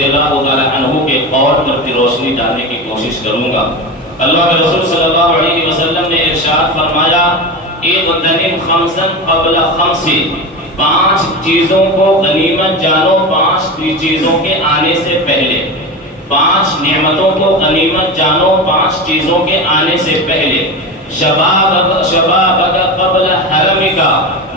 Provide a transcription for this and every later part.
رضی اللہ تعالی عنہ کے قول پر روشنی ڈالنے کی کوشش کروں گا۔ اللہ کے رسول صلی اللہ علیہ وسلم نے ارشاد فرمایا اغتنم خمسا قبل خمس، 5 چیزوں کو غنیمت جانو 5 چیزوں کے آنے سے پہلے، 5 نعمتوں کو غنیمت جانو 5 چیزوں کے آنے سے پہلے۔ شبابک قبل حرمک،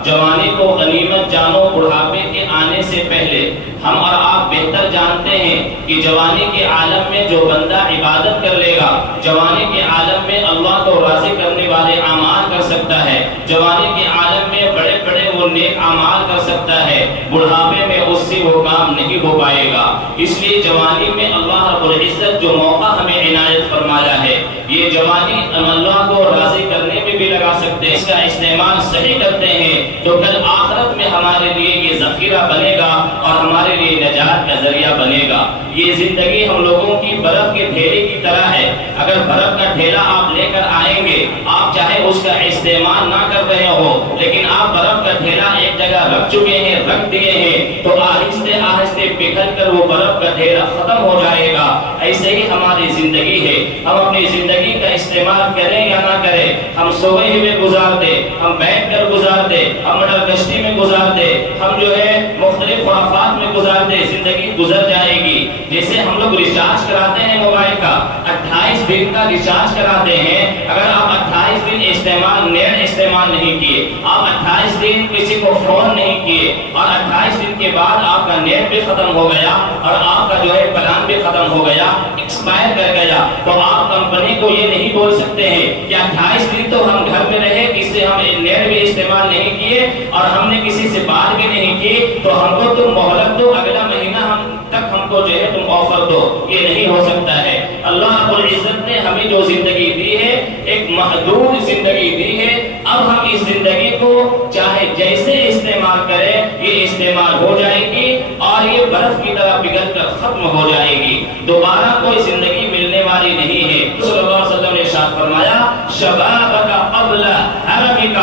جوانی کو غنیمت جانو بڑھاپے کے آنے سے پہلے۔ ہم اور آپ بہتر جانتے ہیں کہ جوانی کے عالم میں جو بندہ عبادت کر لے گا، جوانی کے عالم میں اللہ کو راضی کرنے والے اعمال کر سکتا ہے، جوانی کے عالم میں بڑے بڑے وہ نیک اعمال کر سکتا ہے، بڑھاپے میں اس سے وہ کام نہیں ہو پائے گا۔ اس لیے جوانی میں اللہ رب العزت جو موقع ہمیں عنایت فرمایا ہے، یہ جوانی اللہ کو راضی کرنے میں بھی لگا سکتے ہیں، اس کا استعمال صحیح کرتے ہیں تو کل آخرت میں ہمارے لیے یہ ذخیرہ بنے گا اور ہمارے لیے نجات کا ذریعہ بنے گا۔ یہ زندگی ہم لوگوں کی برف کے ڈھیلے کی طرح ہے، اگر برف کا ڈھیلا آپ لے کر آئیں گے، آپ چاہے اس کا استعمال نہ کر رہے ہو، لیکن آپ برف کا ڈھیلا ایک جگہ رکھ چکے ہیں، رکھ دیے ہیں، تو آہستہ آہستہ پگھل کر وہ برف کا ڈھیلا ختم ہو جائے گا۔ ایسے ہی ہماری زندگی ہے، ہم اپنی زندگی کا استعمال کریں یا نہ کریں، ہم سوئے ہوئے گزار دیں، ہم بیٹھ کر گزار دیں، ہم مٹر گشتی میں گزار دیں، ہم جو ہے مختلف خرافات میں گزار دیں، زندگی گزر جائے گی۔ جیسے ہم لوگ ریچارج کراتے ہیں موبائل کا، 28 دن کا ریچارج کراتے ہیں، اگر آپ 28 دن نیٹ استعمال نہیں کیے، آپ 28 دن کسی کو فون نہیں کیے اور 28 دن کے بعد آپ کا نیٹ بھی ختم ہو گیا اور آپ کا جو ہے پلان بھی ختم ہو گیا، ایکسپائر کر گیا، تو آپ کمپنی کو یہ نہیں بول سکتے ہیں کہ 28 دن تو ہم گھر میں رہے، اس سے ہم نیٹ بھی استعمال نہیں کیے اور ہم نے کسی سے بات بھی نہیں کی، تو ہم کو تم مہلت دو، اگلا مہینہ ہم کو جو ہے تم آفر دو۔ یہ نہیں ہو سکتا ہے۔ اللہ رب العزت نے ہمیں جو زندگی دی ہے، ایک محدود زندگی دی ہے، اب ہم اس زندگی کو چاہے جیسے استعمال کریں، یہ استعمال ہو جائے گی اور یہ برف کی طرح پگھل کر ختم ہو جائے گی، دوبارہ کوئی زندگی ملنے والی نہیں ہے۔ صلی اللہ علیہ وسلم نے ارشاد فرمایا شبابک قبل حرمک،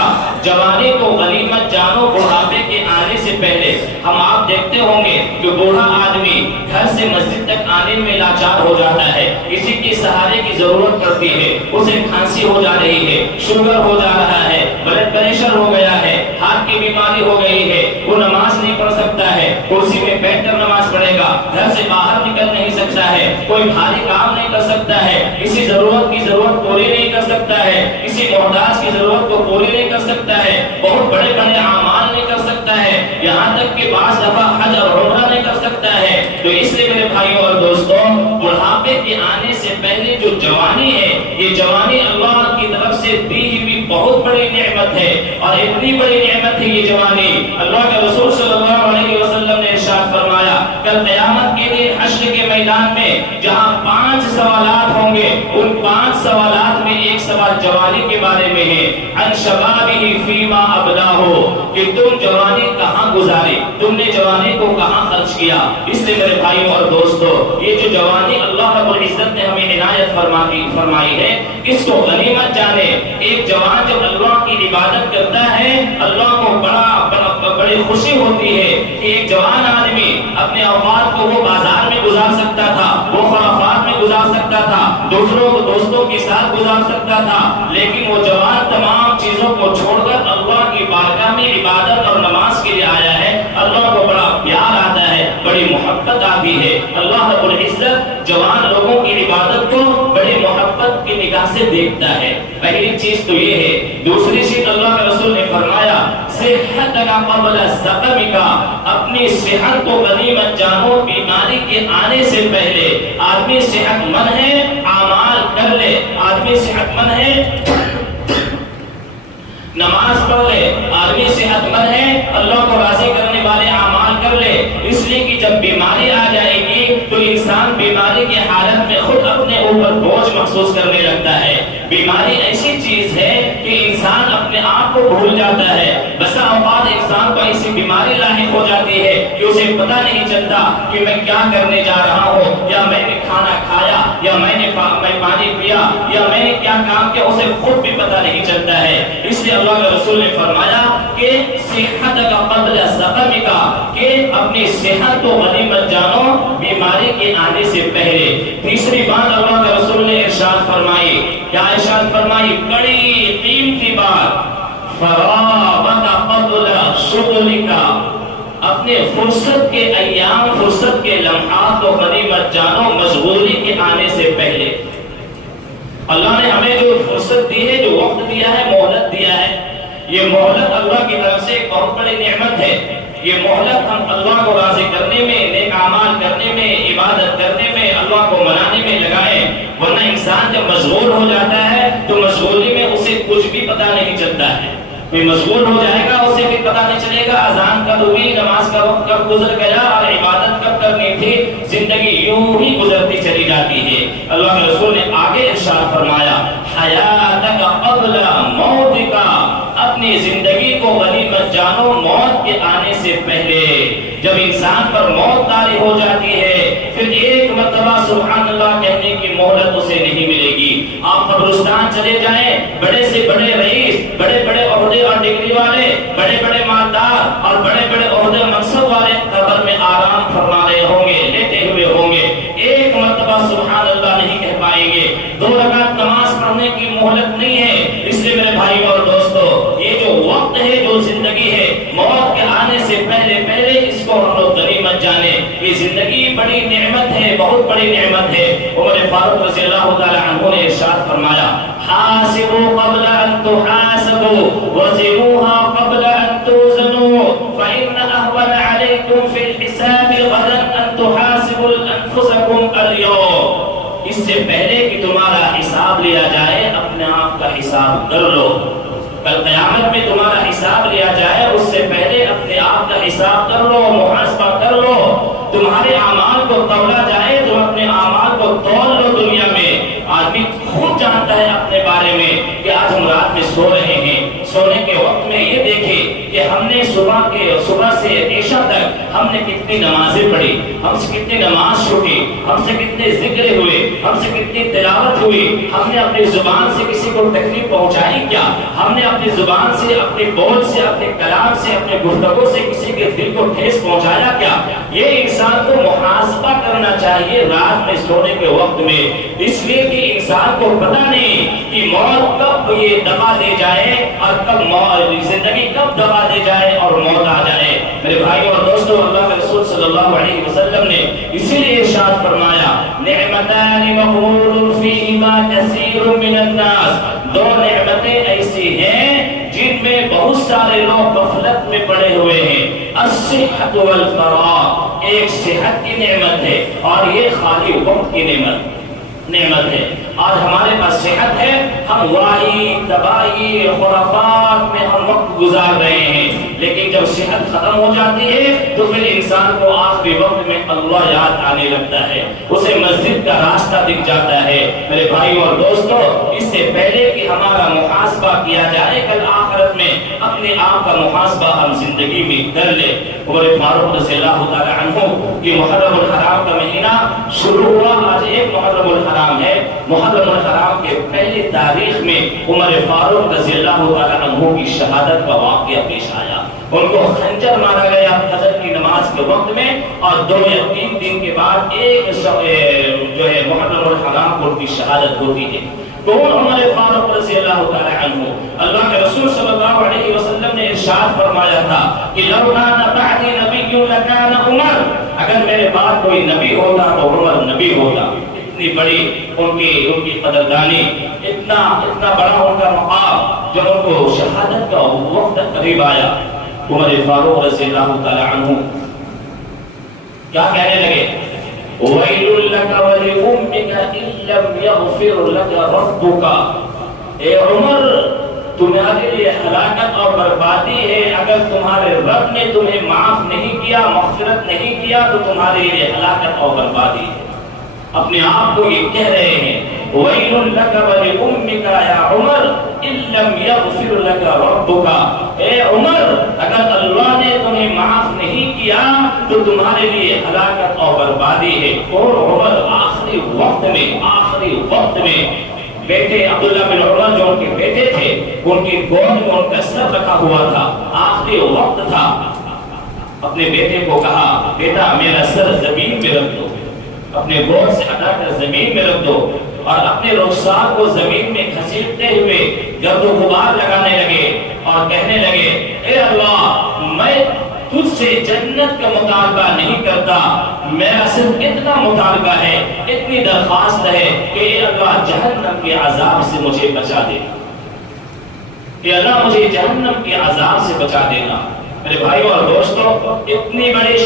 جوانی کو غنیمت جانو بڑھاپے کے آنے سے پہلے۔ ہم آپ دیکھتے ہوں گے کہ بوڑھا آدمی گھر سے مسجد تک آنے میں لاچار ہو جاتا ہے، کسی کے سہارے کی ضرورت پڑتی ہے، اسے کھانسی ہو جا رہی ہے، شوگر ہو جا رہا ہے، بلڈ پریشر ہو گیا ہے، ہارٹ کی بیماری ہو گئی ہے، وہ نماز نہیں پڑھ سکتا ہے، کرسی میں بیٹھ کر نماز پڑھے گا، گھر سے باہر نکل نہیں سکتا ہے، کوئی بھاری کام نہیں کر سکتا ہے، کسی ضرورت کی ضرورت پوری نہیں کر سکتا ہے، کسی محتاج کی ضرورت کو پوری نہیں کر سکتا ہے، بہت بڑے بڑے اعمال نہیں کر سکتا ہے، یہاں تک کہ بعض دفعہ حج اور عمرہ نہیں کر سکتا ہے۔ تو اس لیے میرے بھائیوں اور دوستوں، بڑھاپے کے آنے سے پہلے جو جوانی ہے، یہ جوانی اللہ کی طرف سے دی ہوئی بہت بڑی نعمت ہے، اور اتنی بڑی نعمت ہے یہ جوانی، اللہ کے رسول صلی اللہ علیہ وسلم نے ارشاد فرمایا کل قیامت کے دن حشر کے میدان میں جہاں 5 سوالات ہوں گے، ان 5 سوالات میں ایک سوال جوانی کے بارے میں ہے، عن شبابہ فیما ابلاہ، کہ تم جوانی کہاں گزاری، تم نے جوانی کو کہاں خرچ کیا۔ اس لیے میرے بھائیوں اور دوستو، یہ جو جوانی اللہ رب العزت نے ہمیں عنایت فرمائی ہے، اس کو غنیمت جانے۔ ایک جوان جب اللہ کی عبادت کرتا ہے، اللہ کو بڑی خوشی ہوتی ہے کہ ایک جوان آدمی اپنے اوقات کو وہ بازار میں گزار سکتا تھا، وہ خرافات میں گزار سکتا تھا، دوستوں کے ساتھ گزار سکتا تھا، لیکن وہ جوان تمام چیزوں کو چھوڑ کر اللہ کی بارگاہ میں عبادت اور نماز کے لیے آیا ہے۔ اللہ کو بڑا پیار آتا ہے، بڑی محبت آتی ہے۔ اللہ رب العزت جوان لوگوں کی عبادت کو بڑی محبت کی نگاہ سے دیکھتا ہے۔ پہلی چیز تو یہ ہے۔ دوسری چیز اللہ کے رسول نے فرمایا صحتک قبل سقمک، اپنی صحت کو غنیمت جانو بیماری کے آنے سے پہلے۔ آدمی صحت مند ہے، اعمال کر لے، آدمی صحت مند ہے، نماز پڑھ لے، آدمی صحت مند ہے، اللہ کو راضی کرنے والے اعمال کر لے۔ اس لیے کہ جب بیماری آ جائے گی تو انسان بیماری کی حالت میں خود اپنے اوپر بوجھ محسوس کرنے لگتا ہے۔ بیماری ایسی چیز ہے کہ انسان اپنے آپ کو بھول جاتا ہے۔ بسا اوقات انسان کو ایسی بیماری لاحق ہو جاتی ہے کہ اسے پتہ نہیں چلتا کہ میں کیا کرنے جا رہا ہوں، یا میں نے کھانا کھایا، یا میں پانی پیا، یا میں نے کیا کام کیا، اسے خود بھی پتہ نہیں چلتا ہے۔ اس لیے اللہ کے رسول نے فرمایا کہ کہ صحتک قبل سقمک، کہ اپنی صحت کو غنیمت جانو بیماری کے آنے سے پہلے۔ تیسری بات اللہ کے رسول نے ارشاد فرمائی، کیا ارشاد فرمائی؟ بڑی قیمتی بات، فراغک قبل شغلک، اپنے فرصت کے ایام، فرصت کے لمحات کو غنیمت جانو مشغولی کے آنے سے پہلے۔ اللہ نے ہمیں جو فرصت دی ہے، جو وقت دیا ہے، مہلت دیا ہے، یہ مہلت اللہ کی طرف سے ایک بہت بڑی نعمت ہے۔ یہ مہلت ہم اللہ کو راضی کرنے میں، نیک اعمال کرنے میں، عبادت کرنے میں، اللہ کو منانے میں لگائیں، ورنہ انسان جب مشغول ہو جاتا ہے تو مشغولی میں اسے کچھ بھی پتہ نہیں چلتا ہے۔ کوئی مشغول ہو جائے گا اسے بھی پتہ نہیں چلے گا اذان کب ہوئی، نماز کا وقت کب گزر گیا اور عبادت کب کرنی تھی، زندگی یوں ہی گزرتی چلی جاتی ہے۔ اللہ کے رسول نے آگے ارشاد فرمایا، حیاتک قبل موتک، اپنی زندگی کو غنیمت جانو موت کے آنے سے پہلے۔ جب انسان پر موت طاری ہو جاتی ہے پھر ایک مرتبہ سبحان اللہ کہنے کی مہلت اسے نہیں ملے گی۔ آپ قبرستان چلے جائیں، بڑے سے بڑے رئیس، بڑے بڑے عہدے اور ڈگری والے، بڑے بڑے مالدار اور بڑے بڑے عہدے منصب والے قبر میں آرام فرما رہے ہوں گے، لیٹے ہوئے ہوں گے، ایک مرتبہ سبحان اللہ نہیں کہہ پائیں گے، 2 رکعت نماز پڑھنے کی مہلت نہیں ہے۔ اس لیے میرے بھائی اور دوستو، یہ جو وقت ہے، جو زندگی ہے، موت کے آنے سے پہلے اس کو ہم لوگ غنیمت جانے۔ یہ زندگی بڑی نعمت ہے، بہت بڑی نعمت ہے۔ عمر فاروق رضی اللہ تعالی عنہ نے ارشاد فرمایا، حاسبوا قبل ان تحاسبوا وزنوها قبل ان توزنوا فإن أهون عليكم في الحساب غدا ان تحاسبوا انفسكم اليوم۔ اس سے پہلے کہ تمہارا حساب لیا جائے اپنے آپ کا حساب کر لو۔ کل قیامت میں تمہارا حساب لیا جائے اس سے پہلے اپنے آپ کا حساب کر لو، محاسبہ کر لو۔ تمہارے اعمال کو تولا جائے، تم اپنے اعمال کو تول لو۔ دنیا میں آدمی خود جانتا ہے اپنے بارے میں کہ آج ہم رات میں سو رہے ہیں، سونے کے وقت میں یہ دیکھیں کہ ہم نے صبح سے عشاء تک ہم نے کتنی نمازیں پڑھی، ہم سے کتنی نماز چھوٹی، ہم سے کتنے ذکر ہوئے، ہم سے کتنی تلاوت ہوئی، ہم نے اپنی زبان سے کسی کو تکلیف پہنچائی کیا، ہم نے اپنی زبان سے، اپنے بول سے، اپنے کلام سے، اپنے گفتگو سے کسی کے دل کو ٹھیس پہنچایا کیا۔ یہ انسان کو محاسبہ کرنا چاہیے رات میں سونے کے وقت میں، اس لیے کہ انسان کو پتہ نہیں کہ موت کب یہ دبا دے جائے اور کب زندگی کب دبا دے جائے اور موت آ جائے۔ میرے بھائی اور دوستو، اللہ کے رسول صلی اللہ علیہ وسلم نے اسی لیے ارشاد فرمایا، نعمتان مغبون فیہما کثیر من الناس، 2 نعمتیں ایسی ہیں جن میں بہت سارے لوگ غفلت میں پڑے ہوئے ہیں، الصحت والفراغ، ایک صحت کی نعمت ہے اور یہ خالی وقت کی نعمت ہے۔ آج ہمارے پاس صحت ہے، ہم واہی تباہی خرافات میں ہم وقت گزار رہے ہیں، لیکن جب صحت ختم ہو جاتی ہے تو پھر انسان کو آخری وقت میں اللہ یاد آنے لگتا ہے، اسے مسجد کا راستہ دکھ جاتا ہے۔ میرے بھائی اور دوستو، اس سے پہلے کہ ہمارا محاسبہ کیا جائے کل آخرت میں، اپنے آپ کا محاسبہ ہم زندگی میں کر لیں۔ عمر فاروق رضی اللہ تعالی عنہ کی محرم الحرام کا مہینہ شروع ہوا، آج 1 محرم الحرام ہے۔ محرم الحرام کے پہلی تاریخ میں عمر فاروق رضی اللہ تعالی عنہ کی شہادت کا واقعہ پیش آیا۔ ان کو خنجر مارا گیا فجر کی نماز کے وقت میں، اور 2 یا 3 دن کے بعد ایک جو ہے محرم الحرام کو ان کی شہادت ہوتی ہے۔ کون عمر فاروق رضی اللہ تعالی عنہ؟ اللہ کے رسول صلی اللہ علیہ وسلم نے ارشاد فرمایا تھا کہ لو کان بعدی نبی لکان عمر، اگر میرے بعد کوئی نبی ہوتا تو عمر نبی ہوتا۔ اتنی بڑی ان کی قدردانی، اتنا بڑا ان کا مقام، جب ان کو شہادت کا وقت قریب آیا، عمر فاروق رضی اللہ تعالی عنہ کیا کہنے لگے؟ وَيْلٌ لَكَ وَلِأُمِّكَ إِن لَّمْ يَغْفِرْ لَكَ رَبُّكَ، اے عمر تمہارے لیے ہلاکت اور بربادی ہے، اگر تمہارے رب نے تمہیں معاف نہیں کیا، مغفرت نہیں کیا تو تمہارے لیے ہلاکت اور بربادی ہے۔ اپنے آپ کو یہ کہہ رہے ہیں، وَيْلٌ لَكَ وَلِأُمِّكَ یا عمر إِن لَّمْ يَغْفِرْ لَكَ رَبُّكَ، اے عمر اگر اللہ نے تمہیں معاف نہیں کیا تو تمہارے لیے ہلاکت اور بربادی ہے۔ اور عمر آخری وقت میں بیٹے عبداللہ بن عمر جو ان کے بیٹے تھے، ان کی گود میں ان کا سر رکھا ہوا تھا، آخری وقت تھا، اپنے بیٹے کو کہا بیٹا میرا سر زمین میں رکھ دو، اپنے گود سے ہٹا کر زمین میں رکھ دو، اور اپنے رخسار کو زمین میں گھسیٹتے ہوئے گرد و غبار لگانے لگے اور کہنے لگے اے اللہ میں تجھ سے جنت کا مطالبہ نہیں کرتا، میرا صرف اتنا مطالبہ ہے، اتنی درخواست ہے کہ اے اللہ جہنم کے عذاب سے مجھے بچا دے، اے اللہ مجھے جہنم کے عذاب سے بچا دینا۔ میرے بھائیوں اور دوستوں، اتنی بڑی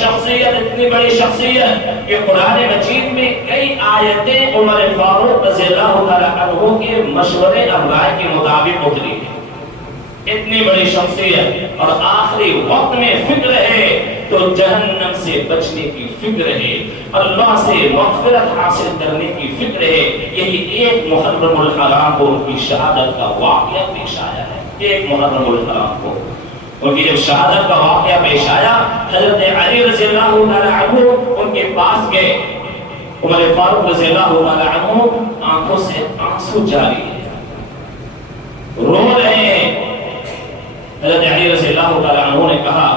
شخصیت کہ قرآن مجید میں کئی آیتیں عمر فاروق رضی اللہ تعالیٰ عنہ کے مشورے اور رائے کے مطابق اتری ہیں۔ اتنی بڑی شخصیت اور آخری وقت میں فکر ہے تو جہنم سے بچنے کی فکر ہے، اللہ سے مغفرت حاصل کرنے کی فکر ہے۔ یہی ایک محرم الحرام کو ان کی شہادت کا واقعہ پیش آیا ہے، ایک محرم الحرام کو ان کی جب شہادت کا واقعہ پیش آیا، حضرت علی رضی اللہ تعالیٰ عنہ ان کے پاس گئے، عمر فاروق رضی اللہ تعالیٰ عنہ آنکھوں سے آنسو جاری ہے، رو رہے ہیں۔ حضرت علی رضی اللہ تعالیٰ عنہ نے کہا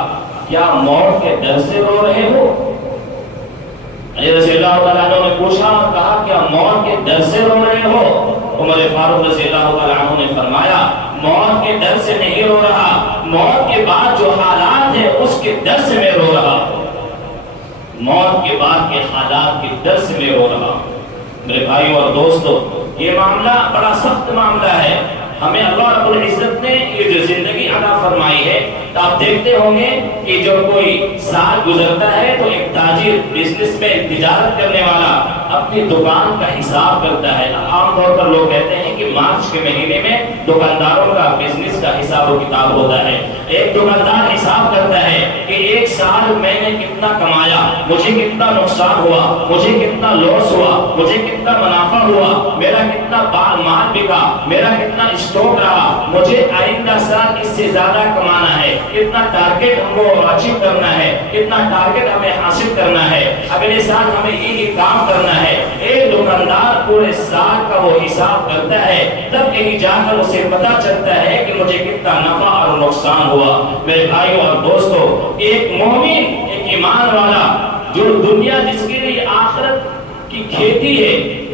کیا موت کے ڈر سے رو رہے ہو؟ علی رضی اللہ تعالیٰ عنہ نے پوچھا اور کہا کیا موت کے ڈر سے رو رہے ہو؟ عمر فاروق رضی اللہ تعالیٰ عنہ نے فرمایا موت کے ڈر سے نہیں رو رہا، موت کے بعد جو حالات ہیں اس کے ڈر سے میں رو رہا، موت کے بعد کے حالات کے ڈر سے میں رو رہا۔ میرے بھائیوں اور دوستو، یہ معاملہ بڑا سخت معاملہ ہے، ہمیں اللہ رب العزت نے یہ جو زندگی عطا فرمائی ہے، تو آپ دیکھتے ہوں گے کہ جو کوئی سال گزرتا ہے تو ایک تاجر بزنس میں تجارت کرنے والا اپنی دکان کا حساب کرتا ہے۔ عام طور پر لوگ کہتے ہیں کہ مارچ کے مہینے میں دکانداروں کا بزنس کا حساب و کتاب ہوتا ہے۔ ایک دکاندار حساب کرتا ہے کہ ایک سال میں نے کتنا کمایا، مجھے کتنا نقصان ہوا، مجھے کتنا لاس ہوا، مجھے کتنا منافع ہوا، میرا کتنا مال بکا، میرا کتنا اسٹاک رہا، مجھے آئندہ سال اس سے زیادہ کمانا ہے، کتنا ٹارگٹ ہم کو اچیو کرنا ہے، کتنا ٹارگٹ ہمیں حاصل کرنا ہے، اگلے سال ہمیں یہ کام کرنا ہے۔ ایک دکاندار پورے سال کا وہ حساب کرتا ہے، تب کہیں جا کر اسے پتا چلتا ہے کہ مجھے کتنا نفع اور نقصان ہوا۔ میرے بھائیوں اور دوستو، ایک مومن، ایک ایمان والا جو دنیا جس کے لیے آخرت کی کھیتی ہے،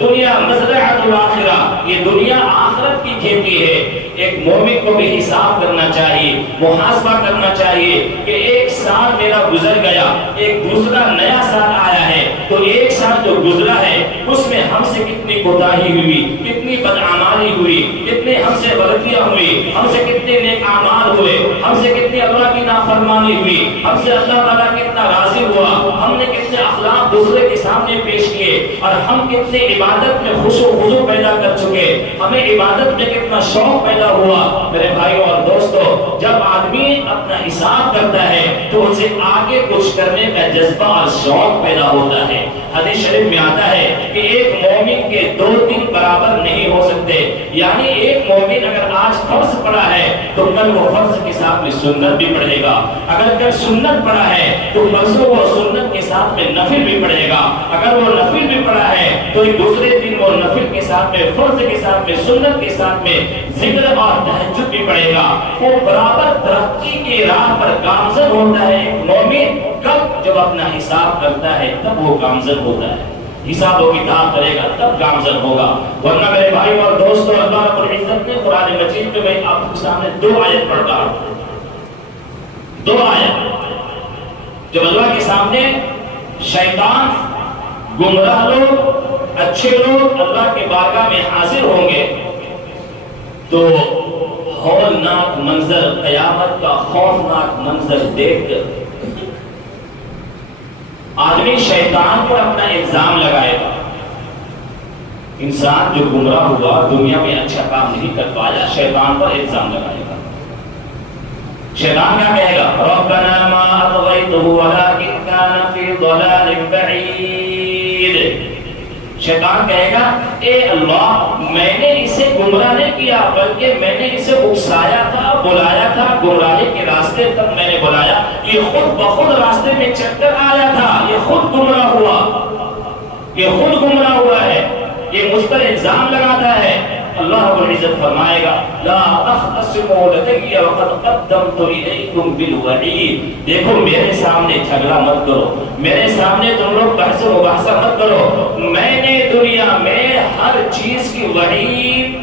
دنیا مزرعۃ الآخرہ، یہ دنیا آخرت کی کھیتی ہے، ایک مومن کو بھی حساب کرنا چاہیے، محاسبہ کرنا چاہیے کہ ایک سال میرا گزر گیا، ایک دوسرا نیا سال آیا ہے، تو ایک سال جو گزرا ہے اس میں ہم سے کتنی کوتاہی ہوئی، کتنی بدعمالی ہوئی، کتنے ہم سے غلطیاں ہوئی، ہم سے کتنے نیک اعمال ہوئے، ہم سے کتنی اللہ کی نافرمانی ہوئی، ہم سے اللہ تعالیٰ کتنا راضی ہوا، ہم نے کتنے اخلاق دوسرے کے سامنے پیش کیے، اور ہم کتنے عبادت میں خوش و خضوع پیدا کر چکے، ہمیں عبادت میں کتنا شوق پیدا ہوا۔ میرے بھائیوں اور دوستو، جب آدمی اپنا حساب کرتا ہے تو اسے آگے کچھ کرنے کا جذبہ اور شوق پیدا ہوتا ہے۔ حدیث شریف میں آتا ہے کہ ایک مومن کے 2 دن برابر نہیں ہو سکتے، یعنی ایک مومن اگر آج فرض پڑھا ہے تو کل وہ فرض کے ساتھ میں سنت بھی پڑھے گا، اگر کل سنت پڑھا ہے تو پرسوں وہ سنت کے ساتھ میں نفل بھی پڑھے گا، اگر وہ نفل بھی پڑھا ہے تو دوسرے دن وہ نفل کے ساتھ میں، فرض کے ساتھ میں، سنت کے ساتھ میں ذکر اور تہجد بھی پڑھے گا۔ وہ برابر ترقی کی راہ پر گامزن ہوتا ہے ایک مومن، کب جب اپنا حساب کرتا ہے تب وہ گامزن ہوتا ہے، حساب و کتاب کرے گا تب گامزن ہوگا۔ ورنہ میرے بھائی اور دوستو، اللہ رب العزت نے قرآن مجید میں، میں آپ کے سامنے 2 آیت پڑھتا ہوں، 2 آیت جب اللہ کے سامنے شیطان، گمراہ لوگ، اچھے لوگ اللہ کے بارگاہ میں حاضر ہوں گے تو ہولناک منظر، قیامت کا خوفناک منظر دیکھ کر آدمی شیطان پر اپنا الزام لگائے گا۔ انسان جو گمراہ ہوا، دنیا میں اچھا کام نہیں کر پایا، شیطان پر الزام لگائے گا۔ شیطان کیا کہے گا؟ ربنا ما اطغیتہ ولکن کان فی ضلال بعید۔ شیطان کہے گا اے اللہ، میں نے اسے گمراہ نہیں کیا بلکہ میں نے اسے اکسایا تھا، بلایا تھا، گمراہی کے راستے تک میں نے بلایا، یہ خود بخود راستے میں چل کر آیا تھا، یہ خود گمراہ ہوا، یہ خود گمراہ ہوا ہے، یہ مجھ پر الزام لگاتا ہے، اللہ رب العزت فرمائے گا لا تختصموا لدی وقد قدمت الیکم بالوعید، دیکھو میرے سامنے جھگڑا مت کرو، میرے سامنے تم لوگ بحث و مباحثہ مت کرو، میں نے دنیا میں ہر چیز کی وعید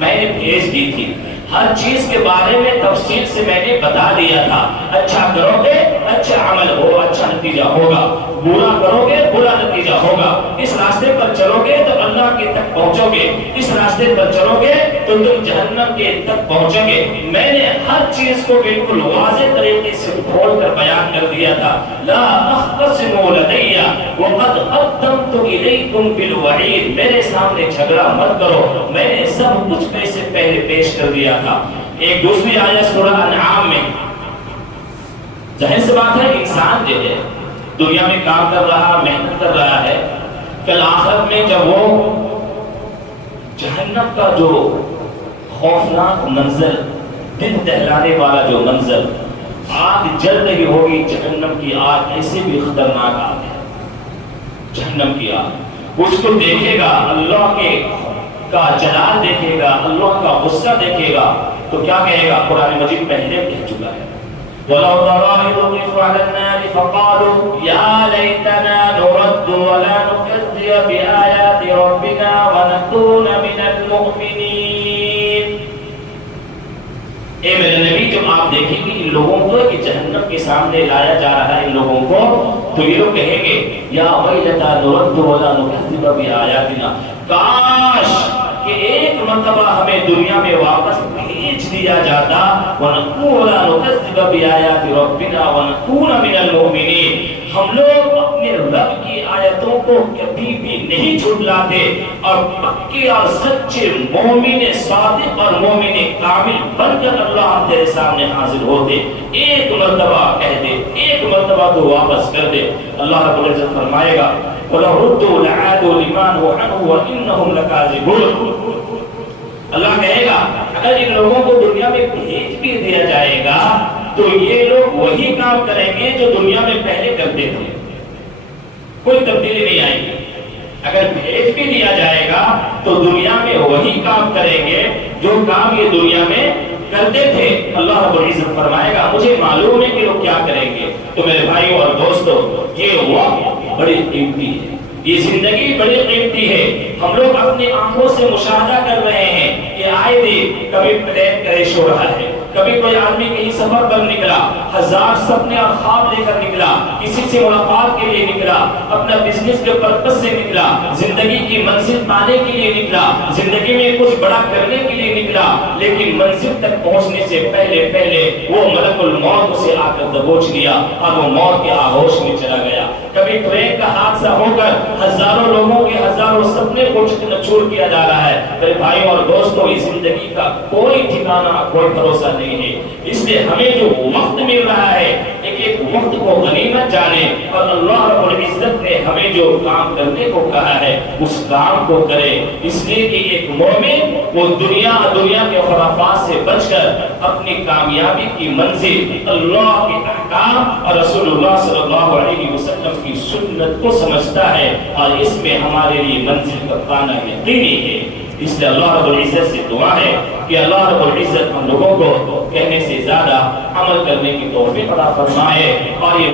میں نے بھیج دی تھی، ہر چیز کے بارے میں تفصیل سے میں نے بتا دیا تھا، اچھا کرو گے اچھا عمل ہو اچھا نتیجہ ہوگا، برا کرو گے برا نتیجہ ہوگا، اس راستے پر چلو گے تو اللہ کے تک پہنچو گے، اس راستے پر چلو گے تو تم جہنم کے تک پہنچو گے، میں نے ہر چیز کو بالکل واضح طریقے سے کھول کر بیان کر دیا تھا، لا تختصموا لدی وقد قدمت الیکم بالوعید، میرے سامنے جھگڑا مت کرو، میں نے سب کچھ سے پہلے پیش کر دیا تھا۔ ایک دوسری آیت سورہ انعام میں، ظاہر سی بات ہے انسان جو ہے دنیا میں کام کر رہا محنت کر رہا ہے، کل آخرت میں جب وہ جہنم کا جو خوفناک منظر، دل دہلانے والا جو منظر، آگ جل رہی ہوگی، جہنم کی آگ ایسے بھی خطرناک آگ ہے، جہنم کی آگ، اس کو دیکھے گا، اللہ کے کا جلال دیکھے گا، اللہ کا غصہ دیکھے گا تو کیا کہے گا؟ قرآن مجید پہلے کہہ چکا ہے وَلَوْ تَرَىٰ إِذْ وُقِفُوا عَلَى النَّارِ فَقَالُوا يَا لَيْتَنَا نُرَدُّ وَلَا نُكَذِّبَ بِآيَاتِ رَبِّنَا وَنَكُونَ مِنَ الْمُؤْمِنِينَ۔ اے میرے نبی جب آپ دیکھیں گے ان لوگوں کو کہ جہنم کے سامنے لایا جا رہا ہے ان لوگوں کو، تو یہ لوگ کہیں گے یا ویلتا نرد ولا نکذب بآیاتنا، کاش کہ ایک مرتبہ ہمیں دنیا میں واپس بھیج دیا جاتا، ونکون ولا نکذب بآیات ربنا ونکون من المؤمنین، ہم لوگ اپنے رب کی آیتوں کو کبھی بھی نہیں جھٹلاتے اور پکے اور سچے مومن صادق اور مومن کامل بن کر اللہ تیرے سامنے حاضر ہوتے، ایک مرتبہ کہہ دے، ایک مرتبہ تو واپس کر دے۔ اللہ رب العزت فرمائے گا وَلَوْ رُدُّوا لَعَادُوا لِمَا نُهُوا عَنْهُ وَإِنَّهُمْ لَكَاذِبُونَ۔ اللہ کہے گا اگر ان لوگوں کو دنیا میں بھیج بھی دیا جائے گا تو یہ لوگ وہی کام کریں گے جو دنیا میں پہلے کرتے تھے، کوئی تبدیلی نہیں آئے گی۔ اگر بھیج بھی دیا جائے گا تو دنیا میں وہی کام کریں گے جو کام یہ دنیا میں کرتے تھے۔ اللہ رب العزت فرمائے گا مجھے معلوم ہے کہ لوگ کیا کریں گے۔ تو میرے بھائیوں اور دوستوں، یہ وقت بڑی قیمتی ہے، یہ زندگی بڑی قیمتی ہے، ہم لوگ اپنی آنکھوں سے مشاہدہ کر رہے ہیں کہ آئے دن کبھی پلین کریش ہو رہا ہے، کبھی کوئی آدمی کہیں سفر پر نکلا، ہزار سپنے اور خواب لے کر نکلا، کسی سے ملاقات کے لیے نکلا، اپنا بزنس کے پرپس سے نکلا، زندگی کی منزل پانے کے لیے نکلا، زندگی میں کچھ بڑا کرنے کے لیے نکلا، لیکن منزل تک پہنچنے سے پہلے وہ ملک الموت اسے آ کر دبوچ لیا اور وہ موت کے آغوش میں چلا گیا۔ کبھی ٹرین کا حادثہ ہو کر ہزاروں لوگوں کے ہزاروں سپنے کو چکنا-چور کیا جا رہا ہے۔ میرے بھائیوں اور دوستوں، اس زندگی کا کوئی ٹھکانہ کوئی بھروسہ نہیں ہے، اس لیے ہمیں جو وقت مل رہا ہے ایک وقت کو غنیمت جانے اور اللہ رب العزت نے ہمیں جو کام کرنے کو کہا ہے اس کام کو کرے، اس لیے کہ ایک مومن وہ دنیا کے خرافات سے بچ کر اپنی کامیابی کی منزل اللہ کے احکام اور رسول اللہ صلی اللہ علیہ وسلم کی سنت کو سمجھتا ہے اور اس میں ہمارے لیے منزل کا پانا یقینی ہے۔ اس لیے اللہ رب العزت سے دعا ہے کہ اللہ رب العزت ہم لوگوں کو کہنے سے زیادہ عمل کرنے کی توفیق عطا فرمائے اور یہ